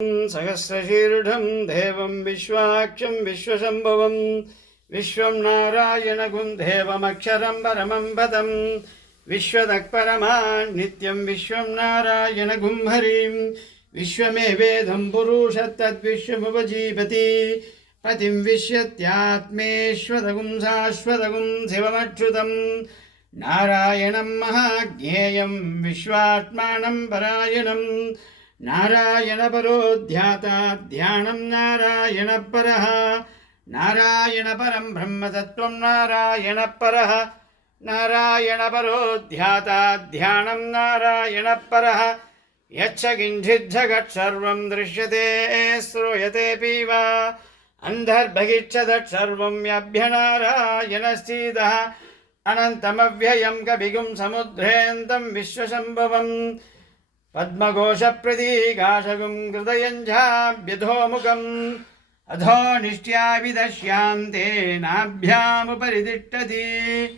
सहस्रशीर्षं देवं विश्वाक्षं विश्वशम्भुवं विश्वं नारायणगुं देवमक्षरं परमं पदं विश्वदक्परमान् नित्यं विश्वं नारायणगुं हरिं विश्वमेवेदं पुरुषत्तद्विश्वमुपजीवति पतिं विश्यत्यात्मेश्वरगुं शाश्वतगुं शिवमच्युतं नारायणं महाज्ञेयं विश्वात्मानं परायणं नारायणपरो ध्याता ध्यानं नारायणपरः नारायणपरं ब्रह्मतत्त्वं नारायणपरः नारायणपरो ध्याता ध्यानं नारायणपरः यच्च किञ्चित् जगत् सर्वं दृश्यते श्रूयतेऽपि वा अन्तर्बहिश्च सर्वं यभ्यनारायणस्थितः अनन्तमव्ययं कविगुं समुद्रेऽन्तं विश्वशम्भवम् पद्मघोषप्रतीकाशगुं हृदयञ्झाभ्यधोमुखम् अधो निष्ट्या विदश्यान्ते नाभ्यामुपरि तिष्ठति।